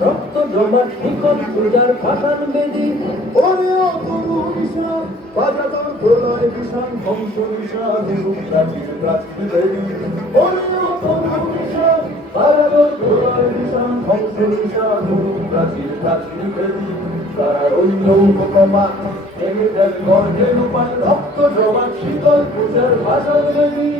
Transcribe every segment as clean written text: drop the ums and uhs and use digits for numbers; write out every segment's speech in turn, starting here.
রক্ত জমাট শিকল পূজার পাষাণ বেদী বাজাতন প্রলয় ভীষণ ধ্বংস নিশান প্রাচীর প্রাচীর দেবী প্রাচীর প্রাচীর দেবী তারা অন্য উপমা রক্ত জমাট শীতল পূজার ভাষণ বেদী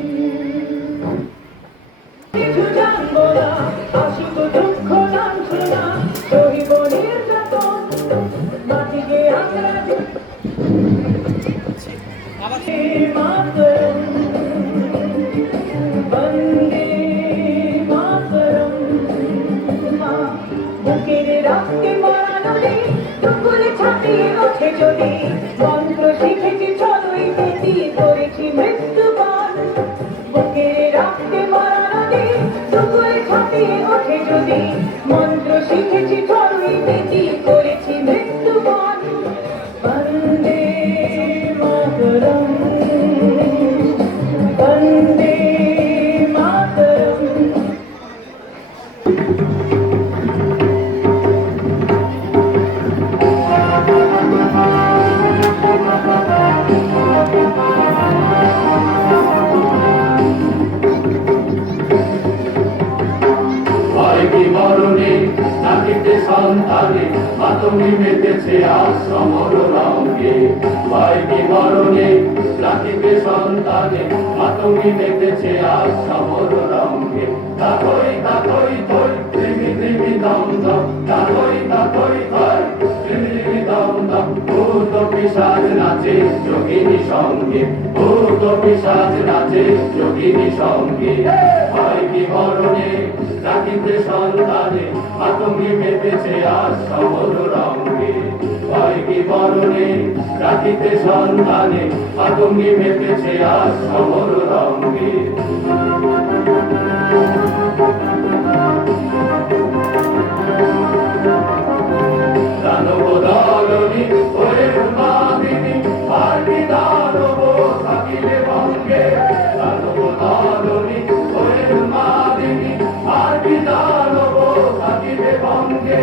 মন্ত্র শিখেছি চলই বেদি করেছি মৃত্যুবান বুকের রাখতে মারা নদী টুকুরে ছাপিয়ে ওঠে যদি মন্ত্র শিখেছি চলই বেদি করেছি মৃত্যুবান বন্দে মাতরম বন্দে মাতরম সন্তানে মাতঙ্গি মেতেছে আজ সমর রঙে ভাইকে মরণে রাখিবে সন্তানে মাতঙ্গি মেতেছে আজ সমর রঙে তাকই তাকই তৈ ত্রিমি ত্রিমি দম দম তাকই তাকই তৈ ত্রিমি ত্রিমি দম দম ভূত পিশাচ নাচে যোগিনী সঙ্গে ভূত পিশাচ নাচে যোগিনী সঙ্গে ভাইকে মরণে রাখিবে সন্তানে মাতঙ্গি মেতেছে আজ সমর রঙে ভাইকে মরণে রাখিতে সন্তানে মাতঙ্গি মেতেছে আজ সমর রঙে দানব দলনি ওরে উন্মাদিনী পার্টি দানব থাকিলে ভঙ্গে দানব দলনি ওরে উন্মাদিনী পার্টি দানব থাকিবে ভঙ্গে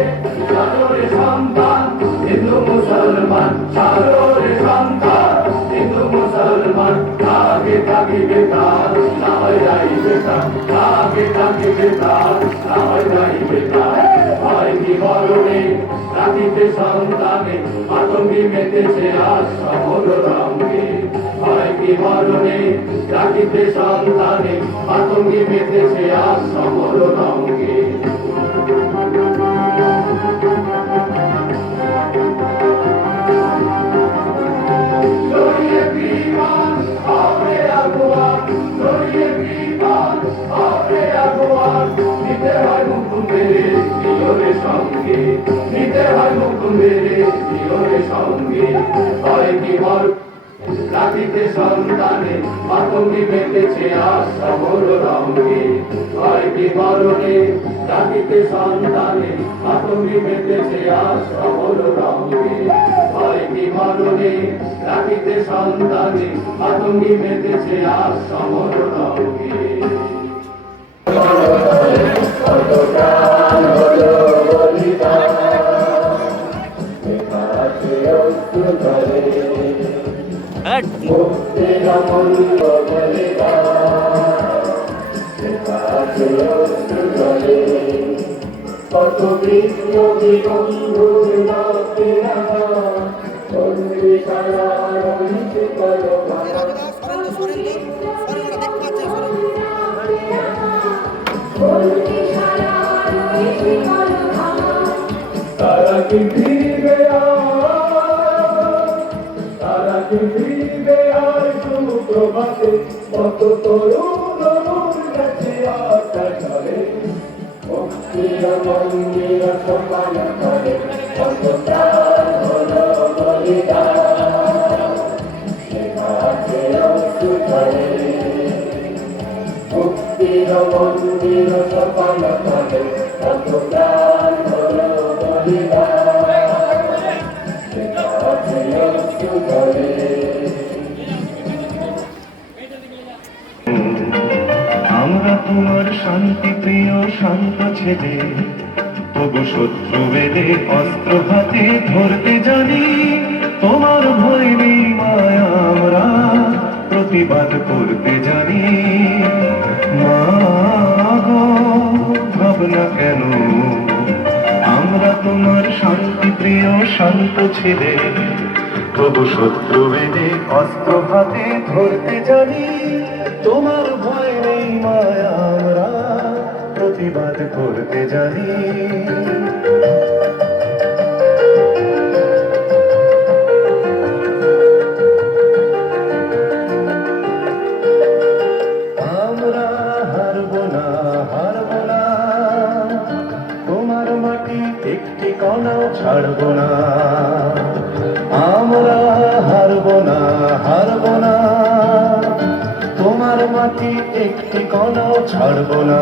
সাগরে সন্তান হিন্দু মুসলমান সাগরে সন্তান হিন্দু মুসলমান আগে থাকিবে তার না হয় যাইবে তার আগে থাকিবে তার না হয় যাইবে তার ভাইকে মরণে রাখিতে সন্তানে মাতঙ্গি মেতেছে আজ সমর রঙে ভাইকে মরণে রাখিতে সন্তানে মাতঙ্গি মেতেছে আজ সমর রঙে রাখিতে সন্তানে মাতঙ্গি মেতেছে আজ সমর রঙে ভাইকে মরণে রাখিতে সন্তানে মাতঙ্গি মেতেছে আজ সমর রঙে ভাইকে মরণে রাখিতে সন্তানে মাতঙ্গি মেতেছে আজ সমর রঙে কত কৃষ্ণ বন্ধুর তারা কি ফিরবে তারা কি ফিরবে আর সুপ্রভাতে কত তরুণ গেছে আকাশে মুক্তির মন্দির সমান করে কত প্রাণ হলো বলিদান শেখাতে অসুধরে মুক্তির মন্দির সমান করে কত প্রাণ হলো বলিদান শেখাতে অসুধরে তোমার শান্তি প্রিয় শান্ত ছেলে, তবু শত্রু বেদে অস্ত্র হাতে ধরতে জানি। তোমার ভয় নেই মায়া, আমরা প্রতিবাদ করতে জানি। মা গো, ভাবনা কেন, আমরা তোমার শান্তি প্রিয় শান্ত ছেলে, তবু শত্রু বেদে অস্ত্র হাতে ধরতে জানি। তোমার ভয় নেই মায়া, আমরা প্রতিবাদ করতে জানি। আমরা হারব না, হারব না, তোমার মাটি একটি কণাও ছাড়ব না। আমরা হারব না, হারব না, তোমার মাটি একটি কণাও ছাড়ব না।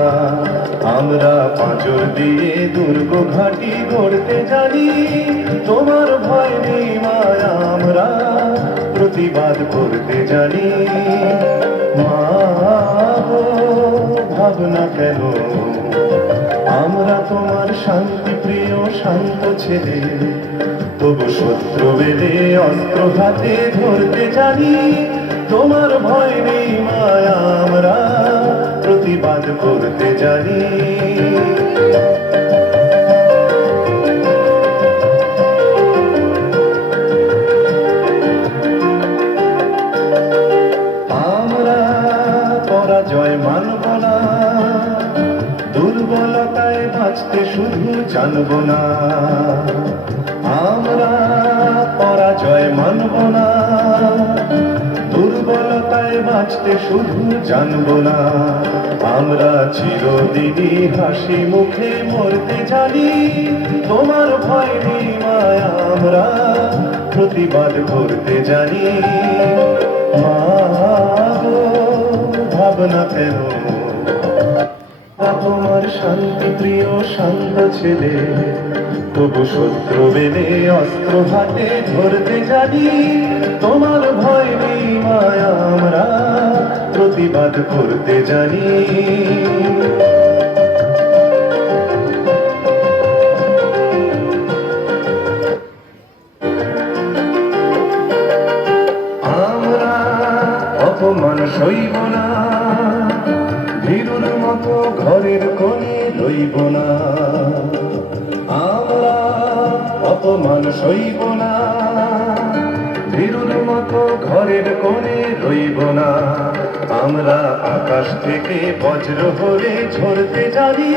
আমরা পাঁজর দিয়ে দুর্গ ঘাঁটি গড়তে জানি। তোমার ভয় নেই মায়া, আমরা প্রতিবাদ করতে জানি। মা গো, ভাবনা কেন, আমরা তোমার শান্তি প্রিয় শান্ত ছেলে, তবু শত্রু বেদে অস্ত্র হাতে ধরতে জানি। তোমার ভয় নেই মায়া, আমরা প্রতিবাদ করতে জানি। আমরা পরাজয় মানব না, দুর্বলতায় বাঁচতে শুধু জানব না। আমরা পরাজয় মানব না, দুর্বলতায় বাঁচতে শুধু জানব না। আমরা চিরদিনই হাসি মুখে মরতে জানি। তোমার ভয় নেই মায়া, আমরা প্রতিবাদ করতে জানি। মা গো, ভাবনা কেন, তোমার শান্তি প্রিয় শান্ত ছেলে, তবু শত্রু বেদে অস্ত্র হাতে ধরতে জানি। তোমার ভয় নেই মায়া, আমরা প্রতিবাদ করতে জানি। আমরা অপমান সইব না, ভীরুর মতো ঘরের কোণে রইব না। আমরা অপমান সইব না, ভীরুর মতো ঘরের কোণে রইব না। আমরা আকাশ থেকে বজ্র হয়ে ঝরতে জানি।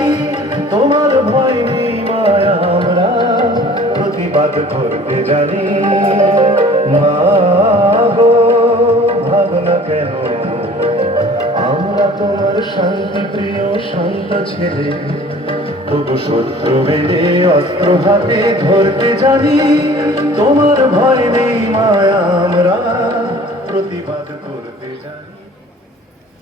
তোমার ভয় নেই মায়া, আমরা প্রতিবাদ করতে জানি। মা গো, ভাবনা কেন, আমরা তোমার শান্তি প্রিয় শান্ত ছেলে, তবু শত্রু বেদে অস্ত্র হাতে ধরতে জানি। তোমার ভয় নেই মায়া, আমরা প্রতিবাদ করি।